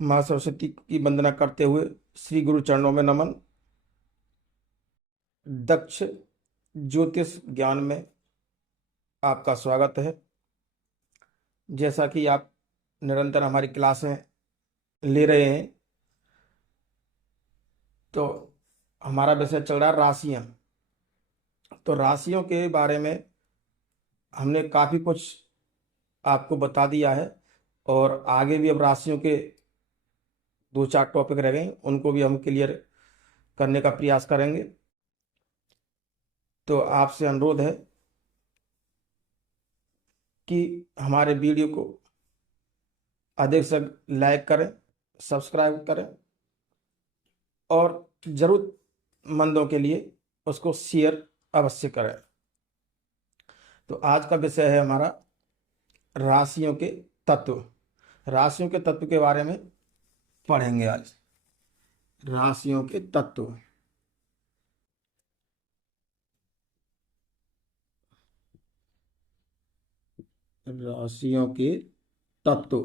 माँ सरस्वती की वंदना करते हुए श्री गुरु चरणों में नमन। दक्ष ज्योतिष ज्ञान में आपका स्वागत है। जैसा कि आप निरंतर हमारी क्लासें ले रहे हैं, तो हमारा विषय चल रहा है राशियां। तो राशियों के बारे में हमने काफ़ी कुछ आपको बता दिया है, और आगे भी अब राशियों के दो चार टॉपिक रह गए, उनको भी हम क्लियर करने का प्रयास करेंगे। तो आपसे अनुरोध है कि हमारे वीडियो को अधिक से लाइक करें, सब्सक्राइब करें, और जरूरतमंदों के लिए उसको शेयर अवश्य करें। तो आज का विषय है हमारा राशियों के तत्व। राशियों के तत्व के बारे में पढ़ेंगे आज। राशियों के तत्व। राशियों के तत्व।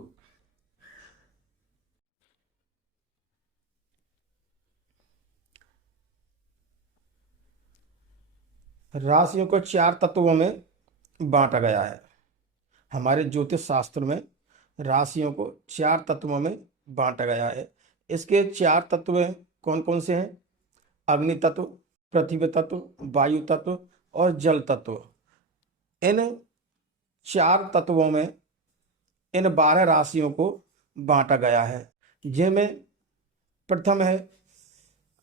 राशियों को चार तत्वों में बांटा गया है। हमारे ज्योतिष शास्त्र में राशियों को चार तत्वों में बांटा गया है। इसके चार तत्व कौन कौन से हैं? अग्नि तत्व, पृथ्वी तत्व, वायु तत्व और जल तत्व। इन चार तत्वों में इन 12 राशियों को बांटा गया है, जिनमें प्रथम है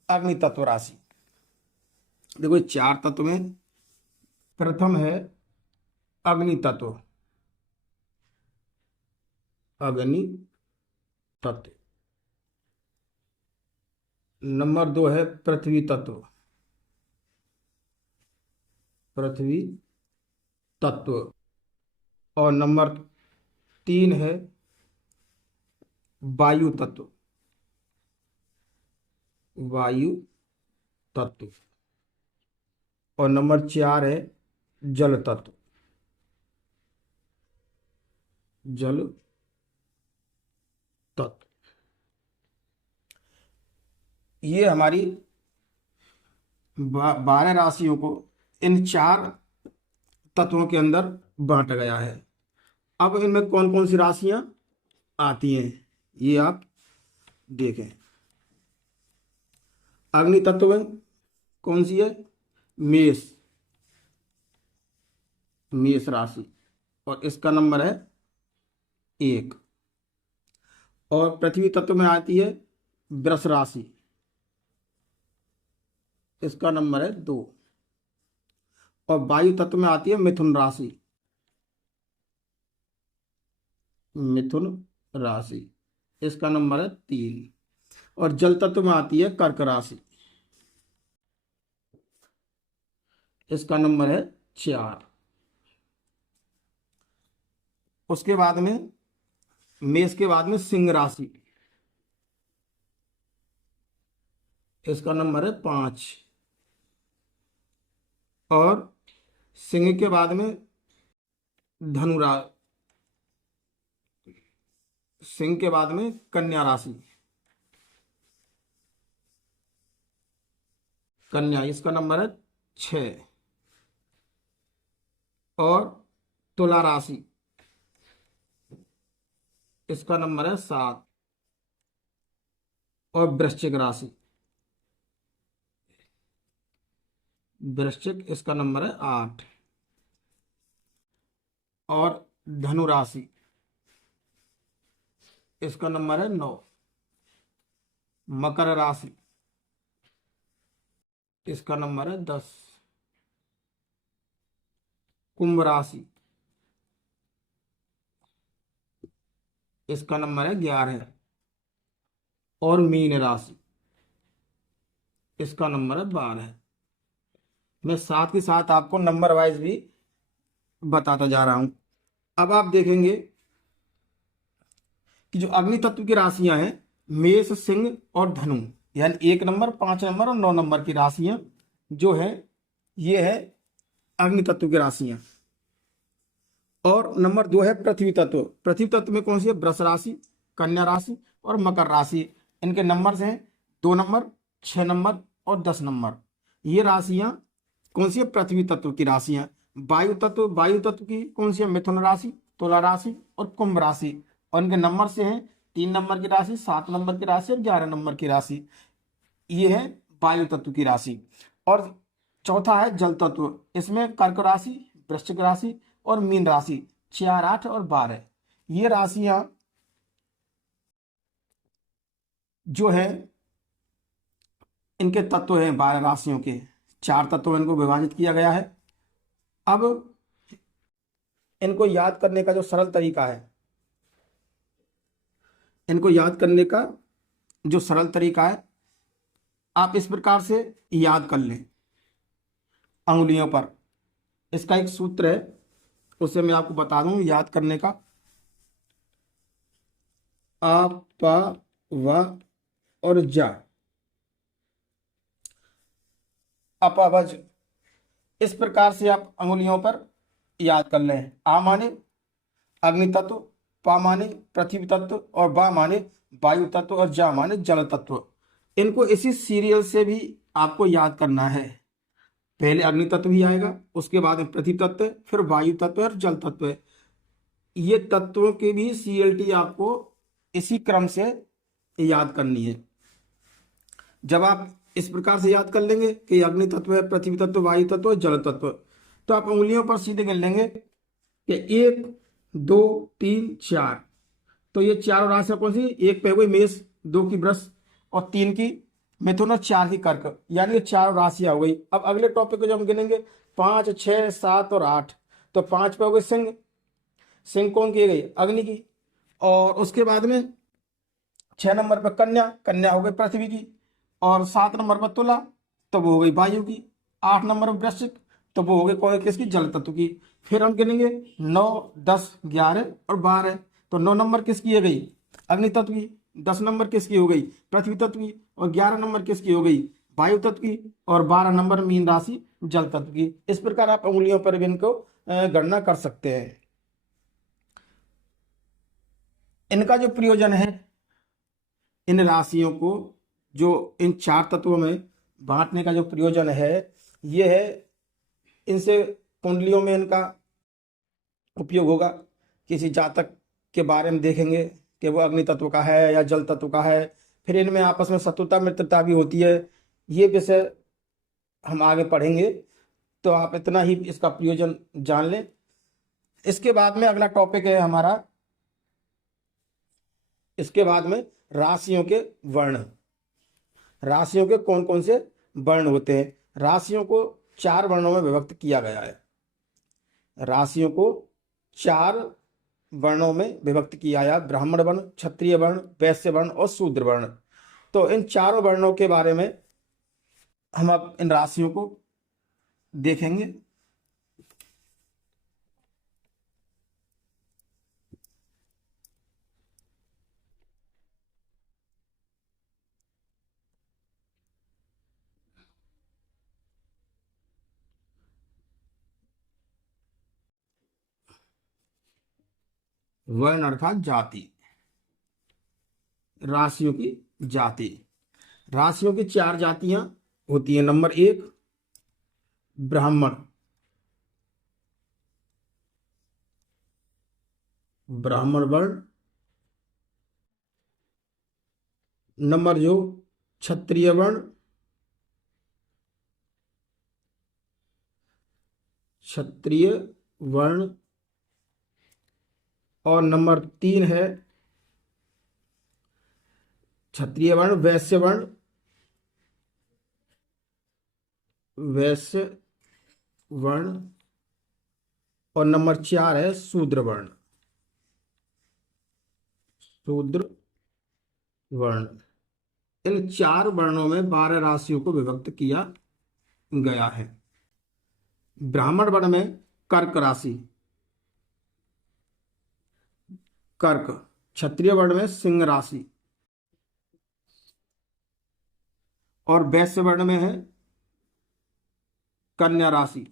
अग्नि तत्व राशि। देखो, चार तत्व में प्रथम है अग्नि तत्व। अग्नि तत्व। नंबर 2 है पृथ्वी तत्व। पृथ्वी तत्व। और नंबर 3 है वायु तत्व। वायु तत्व। और नंबर 4 है जल तत्व। जल तत्व। ये हमारी 12 राशियों को इन चार तत्वों के अंदर बांटा गया है। अब इनमें कौन कौन सी राशियां आती हैं, ये आप देखें। अग्नि तत्व में कौन सी है? मेष। मेष राशि, और इसका नंबर है 1। और पृथ्वी तत्व में आती है वृष राशि, इसका नंबर है 2। और वायु तत्व में आती है मिथुन राशि। मिथुन राशि, इसका नंबर है 3। और जल तत्व में आती है कर्क राशि, इसका नंबर है 4। उसके बाद में मेष के बाद में सिंह राशि, इसका नंबर है 5। और सिंह के बाद में धनु राशि, सिंह के बाद में कन्या राशि। कन्या, इसका नंबर है 6। और तुला राशि, इसका नंबर है 7। और वृश्चिक राशि, वृश्चिक, इसका नंबर है 8। और धनु राशि, इसका नंबर है 9। मकर राशि, इसका नंबर है 10। कुंभ राशि, इसका नंबर है 11। और मीन राशि, इसका नंबर है 12। मैं साथ ही साथ आपको नंबर वाइज भी बताता जा रहा हूं। अब आप देखेंगे कि जो अग्नि तत्व की राशियां हैं, मेष, सिंह और धनु, यानी 1 नंबर, 5 नंबर और 9 नंबर की राशियां जो है, ये है अग्नि तत्व की राशियां। और नंबर 2 है पृथ्वी तत्व। पृथ्वी तत्व में कौन सी है? वृष राशि, कन्या राशि, और मकर राशि। इनके नंबर हैं 2 नंबर, 6 नंबर और 10 नंबर। ये राशियां कौन सी है? पृथ्वी तत्व की राशियां। वायु तत्व की कौन सी है? मिथुन राशि, तुला राशि और कुंभ राशि। और इनके नंबर से हैं 3 नंबर की राशि, 7 नंबर की राशि और 11 नंबर की राशि। ये है वायु तत्व की राशि। और चौथा है जल तत्व। इसमें कर्क राशि, वृश्चिक राशि और मीन राशि, 4, 8 और 12। ये राशियां जो है इनके तत्व हैं 12 राशियों के। 4 तत्वों में इनको विभाजित किया गया है। अब इनको याद करने का जो सरल तरीका है, इनको याद करने का जो सरल तरीका है, आप इस प्रकार से याद कर लें अंगुलियों पर। इसका एक सूत्र है, उसे मैं आपको बता दूं याद करने का। आ, पा, व और जा। अपवज। इस प्रकार से आप अंगुलियों पर याद कर लें। आ माने अग्नि तत्व, पा माने पृथ्वी तत्व और बा माने वायु तत्व और जा माने जल तत्व। इनको इसी सीरियल से भी आपको याद करना है। पहले अग्नि तत्व ही आएगा, उसके बाद में पृथ्वी तत्व, फिर वायु तत्व और जल तत्व। ये तत्वों की भी सीएलटी आपको इसी क्रम से याद करनी है। जब आप इस प्रकार से याद कर लेंगे कि अग्नि तत्व है, पृथ्वी तत्व, वायु तत्व और जल तत्व, तो आप उंगलियों पर सीधे गिन लेंगे कि 1, 2, 3, 4। तो ये चारों राशियां कौन सी? 1 पे हो गई मेष, 2 की वृष और 3 की मिथुन और 4 की कर्क, यानी ये चारों राशियां हो गई। अब अगले टॉपिक को जब हम गिनेंगे 5, 6, 7 और 8, तो 5 पे हो गई सिंह। सिंह कौन की गई? अग्नि की। और उसके बाद में 6 नंबर पर कन्या, कन्या हो गई पृथ्वी की। और 7 नंबर पर तुला, तो वो हो गई वायु की। 8 नंबर पर वृश्चिक, तो वो हो गई कौन किसकी? जल तत्व की। फिर हम गिनेंगे 9, 10, 11 और 12। तो 9 नंबर किसकी हो गई? अग्नि तत्व की। 10 नंबर किसकी हो गई? पृथ्वी तत्व की। और 11 नंबर किसकी हो गई? वायु तत्व की। और 12 नंबर मीन राशि जल तत्व की। इस प्रकार आप उंगलियों पर भी इनको गणना कर सकते हैं। इनका जो प्रयोजन है, इन राशियों को जो इन 4 तत्वों में बांटने का जो प्रयोजन है, ये है इनसे कुंडलियों में इनका उपयोग होगा। किसी जातक के बारे में देखेंगे कि वो अग्नि तत्व का है या जल तत्व का है। फिर इनमें आपस में शत्रुता मित्रता भी होती है। ये विषय हम आगे पढ़ेंगे, तो आप इतना ही इसका प्रयोजन जान लें। इसके बाद में अगला टॉपिक है हमारा, इसके बाद में राशियों के वर्ण। राशियों के कौन कौन से वर्ण होते हैं? राशियों को 4 वर्णों में विभक्त किया गया है। राशियों को 4 वर्णों में विभक्त किया है: ब्राह्मण वर्ण, क्षत्रिय वर्ण, वैश्य वर्ण और शूद्र वर्ण। तो इन चारों वर्णों के बारे में हम अब इन राशियों को देखेंगे। वर्ण अर्थात जाति, राशियों की जाति। राशियों की 4 जातियां होती हैं। नंबर 1 ब्राह्मण। ब्राह्मण वर्ण। नंबर 2 क्षत्रिय वर्ण। क्षत्रिय वर्ण। और नंबर 3 है क्षत्रिय वर्ण, वैश्य वर्ण। वैश्य वर्ण। और नंबर 4 है शूद्र वर्ण। शूद्र वर्ण। इन 4 वर्णों में 12 राशियों को विभक्त किया गया है। ब्राह्मण वर्ण में कर्क राशि, कर्क। क्षत्रिय वर्ण में सिंह राशि। और वैश्य वर्ण में है कन्या राशि।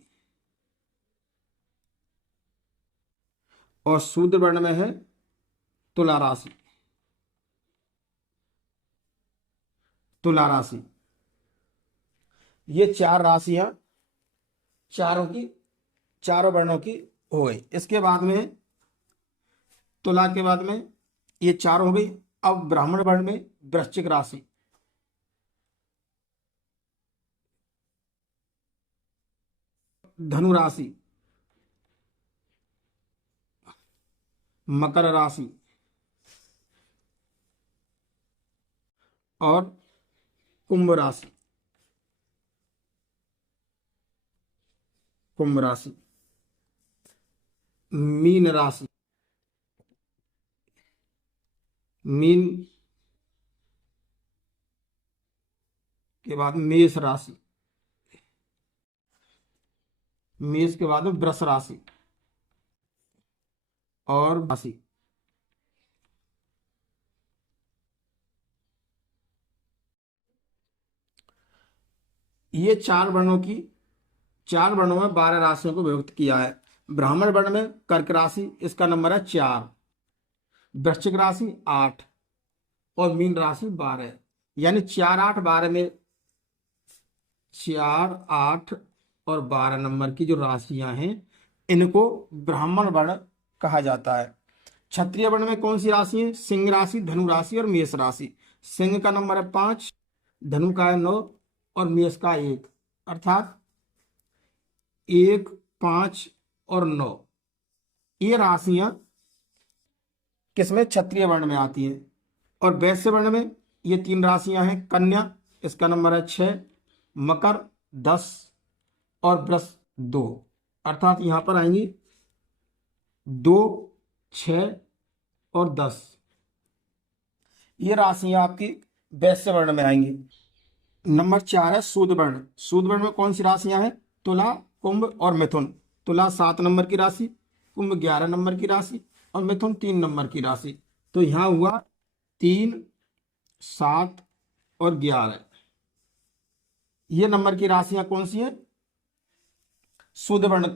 और शूद्र वर्ण में है तुला राशि। तुला राशि। ये चार राशियां चारों की चारों वर्णों की हो गई। इसके बाद में तुला के बाद में ये चार हो गई। अब ब्राह्मण वर्ण में वृश्चिक राशि, धनु राशि, मकर राशि और कुंभ राशि। कुंभ राशि, मीन राशि, मीन के बाद मेष राशि, मेष के बाद में वृष राशि और राशि। ये चार वर्णों में 12 राशियों को विभक्त किया है। ब्राह्मण वर्ण में कर्क राशि, इसका नंबर है 4, वृश्चिक राशि 8 और मीन राशि 12। यानी 4, 8, 12 में 4, 8 और 12 नंबर की जो राशियां हैं इनको ब्राह्मण वर्ण कहा जाता है। क्षत्रिय वर्ण में कौन सी राशि है? सिंह राशि, धनु राशि और मेष राशि। सिंह का नंबर है 5, धनु का है 9 और मेष का 1, अर्थात 1, 5 और 9 ये राशियां किसमें? क्षत्रिय वर्ण में आती हैं। और वैश्य वर्ण में ये 3 राशियां हैं। कन्या, इसका नंबर है 6, मकर 10 और वृष 2, अर्थात यहां पर आएंगी 2, 6 और 10। ये राशियां आपकी वैश्य वर्ण में आएंगी। नंबर 4 है शूद्र वर्ण। शूद्र वर्ण में कौन सी राशियां हैं? तुला, कुंभ और मिथुन। तुला 7 नंबर की राशि, कुंभ 11 नंबर की राशि और मिथुन 3 नंबर की राशि। तो यहां हुआ 3, 7 और 11। ये नंबर की राशियां कौन सी हैं? शूद्र वर्ण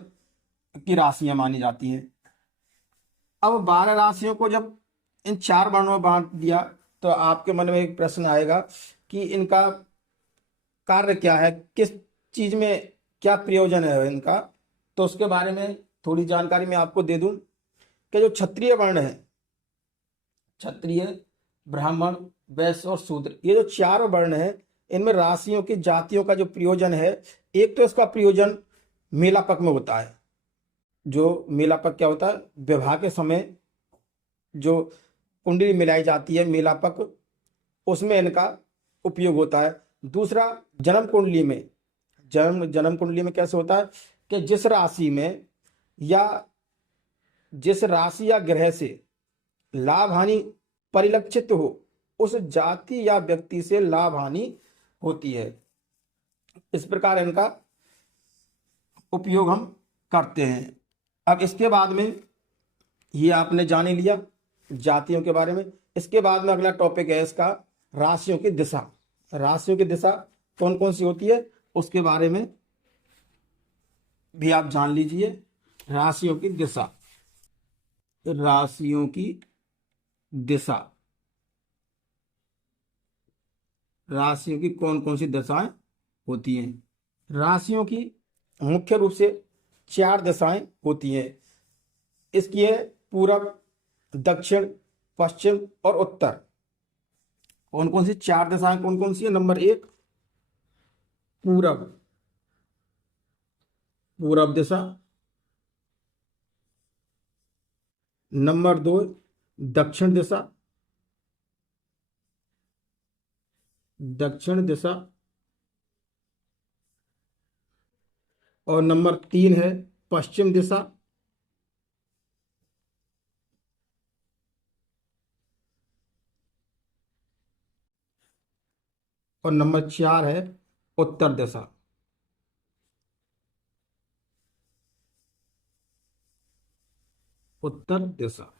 की राशियां मानी जाती हैं। अब 12 राशियों को जब इन 4 वर्णों में बांट दिया तो आपके मन में एक प्रश्न आएगा कि इनका कार्य क्या है, किस चीज में क्या प्रयोजन है इनका। तो उसके बारे में थोड़ी जानकारी मैं आपको दे दूं कि जो क्षत्रिय वर्ण है, क्षत्रिय, ब्राह्मण, वैश्य और शूद्र, ये जो 4 वर्ण हैं इनमें राशियों की जातियों का जो प्रयोजन है, एक तो इसका प्रयोजन मेलापक में होता है। जो मेलापक क्या होता है? विवाह के समय जो कुंडली मिलाई जाती है मेलापक, उसमें इनका उपयोग होता है। दूसरा, जन्म कुंडली में कैसे होता है कि जिस राशि में या जिस राशि या ग्रह से लाभ हानि परिलक्षित हो उस जाति या व्यक्ति से लाभ हानि होती है। इस प्रकार इनका उपयोग हम करते हैं। अब इसके बाद में ये आपने जान ही लिया जातियों के बारे में। इसके बाद में अगला टॉपिक है इसका राशियों की दिशा। राशियों की दिशा कौन कौन सी होती है उसके बारे में भी आप जान लीजिए। राशियों की दिशा, राशियों की दिशा, राशियों की कौन कौन सी दिशाएं होती हैं? राशियों की मुख्य रूप से 4 दिशाएं होती हैं। इसकी है पूरब, दक्षिण, पश्चिम और उत्तर। कौन कौन सी 4 दिशाएं कौन कौन सी है? नंबर 1 पूरब, पूरब दिशा। नंबर 2 दक्षिण दिशा, दक्षिण दिशा। और नंबर 3 है पश्चिम दिशा। और नंबर 4 है उत्तर दिशा। उत्तर दिशा।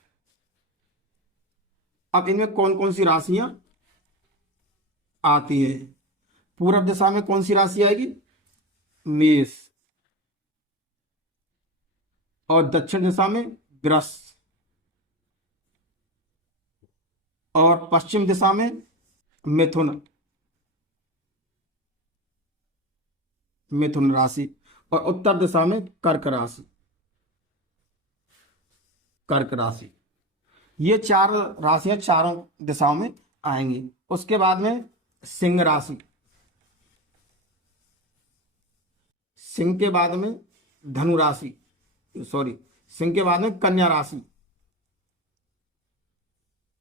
अब इनमें कौन कौन सी राशियां आती है? पूरब दिशा में कौन सी राशि आएगी? मेष। और दक्षिण दिशा में वृष। और पश्चिम दिशा में मिथुन। मिथुन राशि, और उत्तर दिशा में कर्क राशि, कर्क राशि। ये चार राशियां चारों दिशाओं में आएंगी। उसके बाद में सिंह राशि, सिंह के बाद में धनु राशि, सॉरी, सिंह के बाद में कन्या राशि,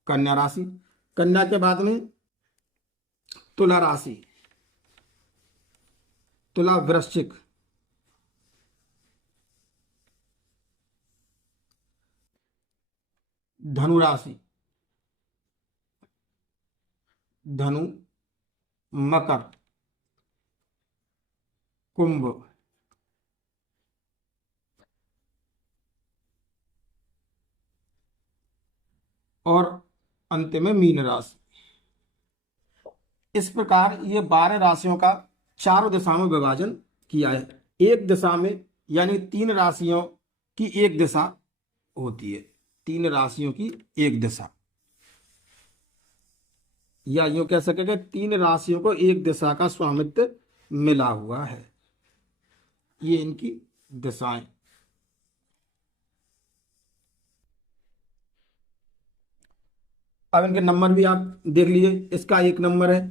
कन्या राशि। कन्या के बाद में तुला राशि, तुला, वृश्चिक, धनु राशि, धनु, मकर, कुंभ, और अंत में मीन राशि। इस प्रकार ये 12 राशियों का चारों दिशा में विभाजन किया है। एक दिशा में, यानी 3 राशियों की एक दिशा होती है, 3 राशियों की एक दिशा, या यूं कह सकेंगे 3 राशियों को एक दिशा का स्वामित्व मिला हुआ है। ये इनकी दिशाएं। अब इनके नंबर भी आप देख लीजिए। इसका 1 नंबर है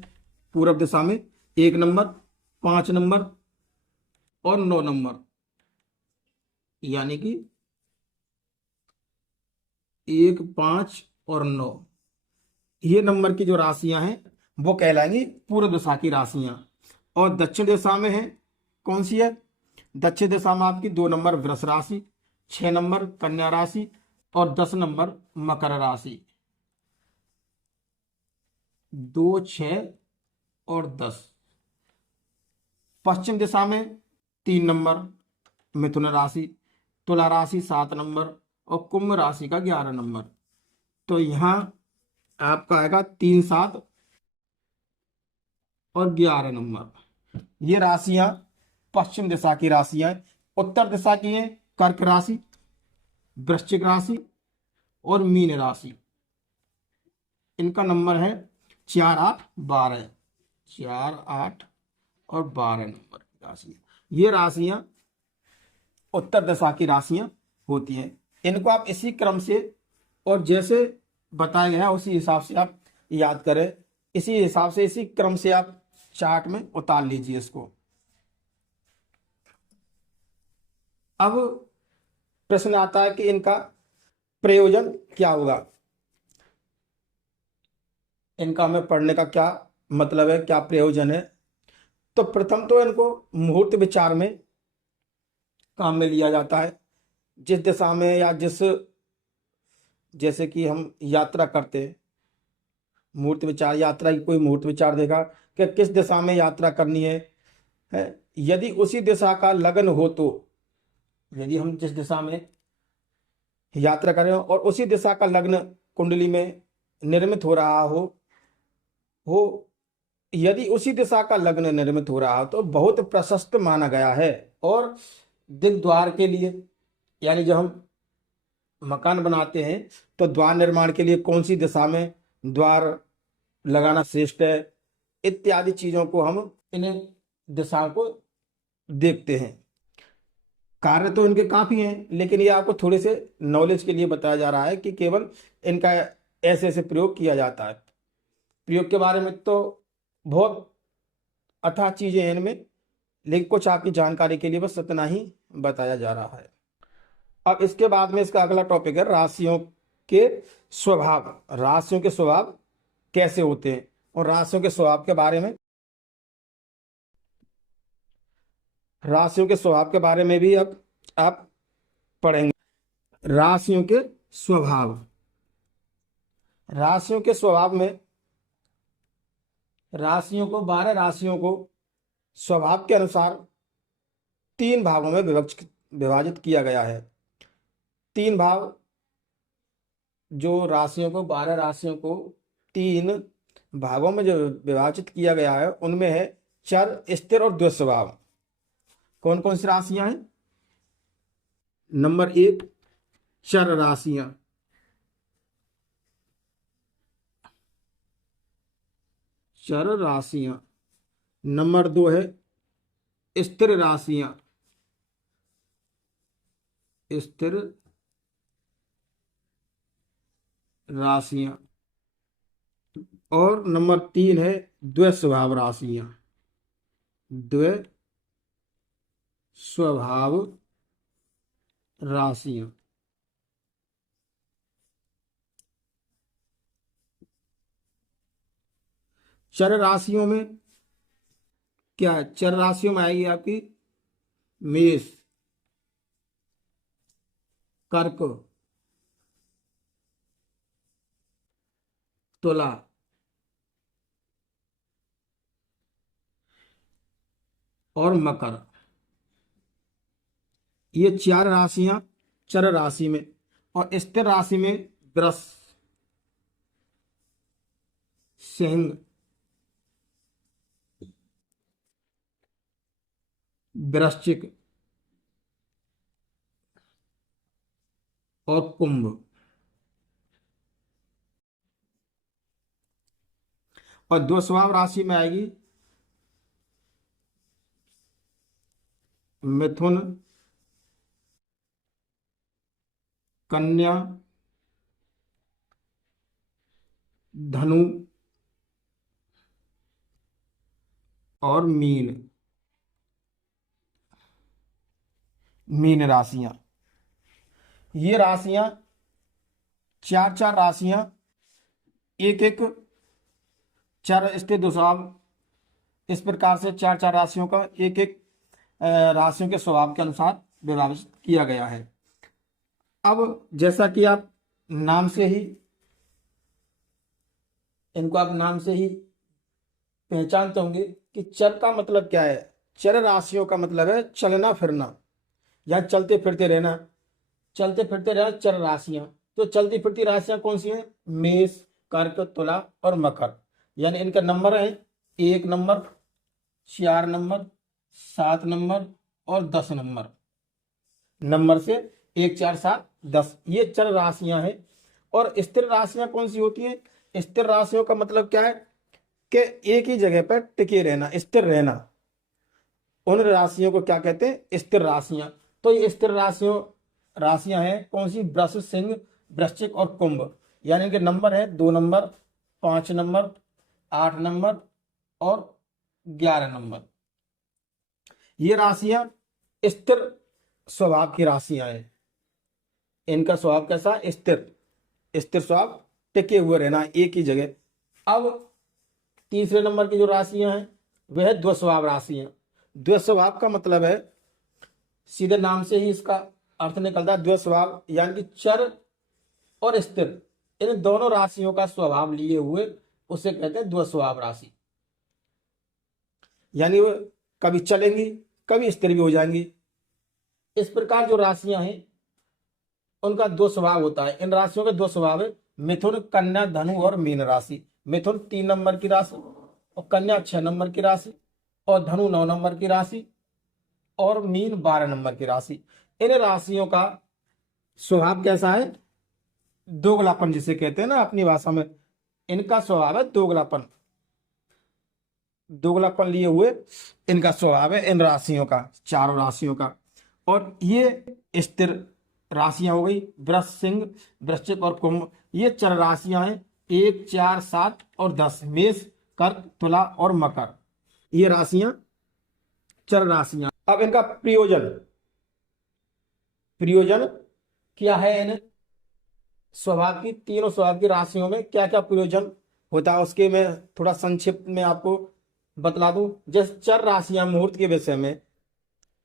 पूर्व दिशा में, 1 नंबर, 5 नंबर और 9 नंबर, यानी कि 1, 5 और 9, ये नंबर की जो राशियां हैं वो कहलाएंगी पूर्व दिशा की राशियां। और दक्षिण दिशा में है, कौन सी है? दक्षिण दिशा में आपकी 2 नंबर वृष राशि, 6 नंबर कन्या राशि और 10 नंबर मकर राशि। 2, 6 और 10। पश्चिम दिशा में 3 नंबर मिथुन राशि, तुला राशि 7 नंबर और कुंभ राशि का 11 नंबर। तो यहाँ आपका आएगा 3, 7 और 11 नंबर। ये राशियां पश्चिम दिशा की राशियां हैं। उत्तर दिशा की है कर्क राशि, वृश्चिक राशि और मीन राशि। इनका नंबर है 4, 8, 12, 4, 8 और 12 नंबर की राशि। ये राशियां उत्तर दिशा की राशियां होती हैं। इनको आप इसी क्रम से और जैसे बताया गया है उसी हिसाब से आप याद करें। इसी हिसाब से, इसी क्रम से आप चार्ट में उतार लीजिए इसको। अब प्रश्न आता है कि इनका प्रयोजन क्या होगा, इनका हमें पढ़ने का क्या मतलब है, क्या प्रयोजन है। तो प्रथम तो इनको मुहूर्त विचार में काम में लिया जाता है। जिस दिशा में या जिस, जैसे कि हम यात्रा करते हैं, मुहूर्त विचार, यात्रा की कोई मुहूर्त विचार देगा कि किस दिशा में यात्रा करनी है। यदि उसी दिशा का लगन हो तो, यदि हम जिस दिशा में यात्रा करें और उसी दिशा का लग्न कुंडली में निर्मित हो रहा हो यदि उसी दिशा का लग्न निर्मित हो रहा हो तो बहुत प्रशस्त माना गया है। और दिग द्वार के लिए, यानी जब हम मकान बनाते हैं तो द्वार निर्माण के लिए कौन सी दिशा में द्वार लगाना श्रेष्ठ है, इत्यादि चीजों को हम इन दिशाओं को देखते हैं। कार्य तो इनके काफी हैं, लेकिन ये आपको थोड़े से नॉलेज के लिए बताया जा रहा है कि केवल इनका ऐसे ऐसे प्रयोग किया जाता है। प्रयोग के बारे में तो बहुत अथाह चीजें हैं इनमें, लेकिन कुछ आपकी जानकारी के लिए बस इतना ही बताया जा रहा है। अब इसके बाद में इसका अगला टॉपिक है राशियों के स्वभाव। राशियों के स्वभाव कैसे होते हैं और राशियों के स्वभाव के बारे में, राशियों के स्वभाव के बारे में भी अब आप पढ़ेंगे। राशियों के स्वभाव, राशियों के स्वभाव में राशियों को, 12 राशियों को स्वभाव के अनुसार 3 भागों में विभाजित किया गया है। 3 भाग, जो राशियों को, 12 राशियों को 3 भागों में जो विभाजित किया गया है उनमें है चर, स्थिर और द्वैत स्वभाव। कौन कौन सी राशियां हैं? नंबर 1 चर राशियां, चर राशियां। नंबर 2 है स्थिर राशियां, स्थिर राशियां। और नंबर 3 है द्वै स्वभाव राशियां, द्वै स्वभाव राशियां। चर राशियों में क्या है? चर राशियों में आएगी आपकी मेष, कर्क, तुला और मकर। ये 4 राशियां चर राशि में। और स्थिर राशि में वृष, सिंह, वृश्चिक और कुंभ। और द्वै स्वभाव राशि में आएगी मिथुन, कन्या, धनु और मीन। मीन राशियां, ये राशियां 4 4 राशियां, एक एक चार स्थिर स्वभाव। इस प्रकार से 4 4 राशियों का एक एक राशियों के स्वभाव के अनुसार विभाजित किया गया है। अब जैसा कि आप नाम से ही इनको आप नाम से ही पहचानते होंगे कि चर का मतलब क्या है। चर राशियों का मतलब है चलना फिरना या चलते फिरते रहना। चलते फिरते रहना चर राशियां। तो चलती फिरती राशियां कौन सी हैं? मेष, कर्क, तुला और मकर। यानी इनका नंबर है 1 नंबर, 4 नंबर, 7 नंबर और 10 नंबर। नंबर से 1 4 7 10 ये चर राशियां हैं। और स्थिर राशियां कौन सी होती हैं? स्थिर राशियों का मतलब क्या है कि एक ही जगह पर टिके रहना, स्थिर रहना। उन राशियों को क्या कहते हैं? स्थिर राशियां। तो ये स्थिर राशियां हैं कौन सी? वृष, सिंह, वृश्चिक और कुंभ। यानी इनके नंबर है 2 नंबर, 5 नंबर, 8 नंबर और 11 नंबर। ये राशियां स्थिर स्वभाव की राशियां हैं। इनका स्वभाव कैसा? स्थिर, स्थिर स्वभाव, टिके हुए रहना एक ही जगह। अब तीसरे नंबर की जो राशियां हैं वह है द्वै स्वभाव राशियां। द्वै स्वभाव का मतलब है सीधे नाम से ही इसका अर्थ निकलता है द्वै स्वभाव, यानी कि चर और स्थिर इन दोनों राशियों का स्वभाव लिए हुए उसे कहते हैं द्वै स्वभाव राशि। यानी वो कभी चलेंगी कभी स्थिर भी हो जाएंगी। इस प्रकार जो राशियां हैं उनका दो स्वभाव होता है। इन राशियों के दो स्वभाव है, मिथुन, कन्या, धनु और मीन राशि। मिथुन 3 नंबर की राशि और कन्या 6 नंबर की राशि और धनु 9 नंबर की राशि और मीन 12 नंबर की राशि। इन राशियों का स्वभाव कैसा है? दोगलापन जिसे कहते हैं ना अपनी भाषा में, इनका स्वभाव है दोगलापन। दोगलापन लिए हुए इनका स्वभाव है इन राशियों का, चारों राशियों का। और ये स्थिर राशियां हो गई वृष, सिंह, वृश्चिक और कुंभ। ये चर राशियां हैं 1 4 7 और 10। मेष, कर्क, तुला और मकर। ये राशियां चर राशियां। अब इनका प्रयोजन, प्रयोजन क्या है? इन स्वभाव की, तीनों स्वभाव की राशियों में क्या क्या प्रयोजन होता है उसके मैं थोड़ा संक्षिप्त में आपको बतला दूं। जैसे चर राशियां, मुहूर्त के विषय में,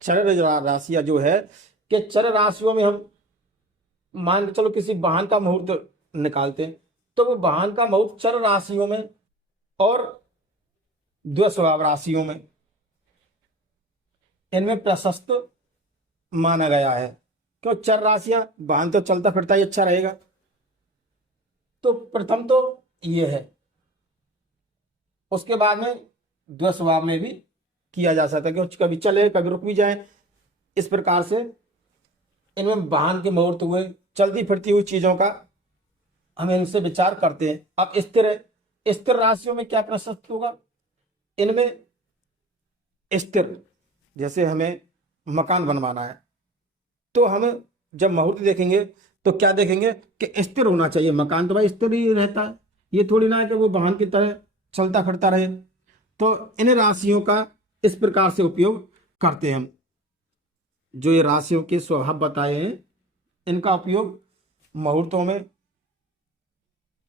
चर राशियां जो है कि चर राशियों में हम मान के चलो किसी वाहन का मुहूर्त निकालते हैं तो वो वाहन का मुहूर्त चर राशियों में और द्वै स्वभाव राशियों में, इनमें प्रशस्त माना गया है। क्यों? चर राशियां, वाहन तो चलता फिरता ही अच्छा रहेगा। तो प्रथम तो ये है। उसके बाद में द्वै स्वभाव में भी किया जा सकता है कि कभी चले कभी रुक भी जाए। इस प्रकार से इनमें वाहन के मुहूर्त हुए, चलती फिरती हुई चीजों का हम इनसे विचार करते हैं। अब स्थिर है, स्थिर राशियों में क्या प्रशस्त होगा? इनमें स्थिर जैसे हमें मकान बनवाना है, तो हम जब मुहूर्त देखेंगे तो क्या देखेंगे कि स्थिर होना चाहिए। मकान तो भाई स्थिर ही रहता है, ये थोड़ी ना है कि वो वाहन की तरह चलता फिरता रहे। तो इन राशियों का इस प्रकार से उपयोग करते हैं हम। जो ये राशियों के स्वभाव बताए हैं, इनका उपयोग मुहूर्तों में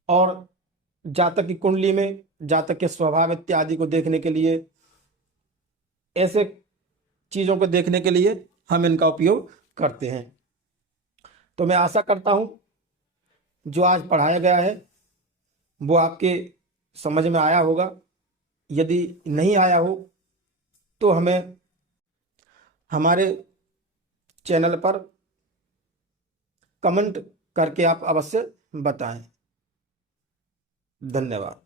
और जातक की कुंडली में जातक के स्वभाव इत्यादि को देखने के लिए, ऐसे चीजों को देखने के लिए हम इनका उपयोग करते हैं। तो मैं आशा करता हूं जो आज पढ़ाया गया है वो आपके समझ में आया होगा। यदि नहीं आया हो तो हमें हमारे चैनल पर कमेंट करके आप अवश्य बताएं। धन्यवाद।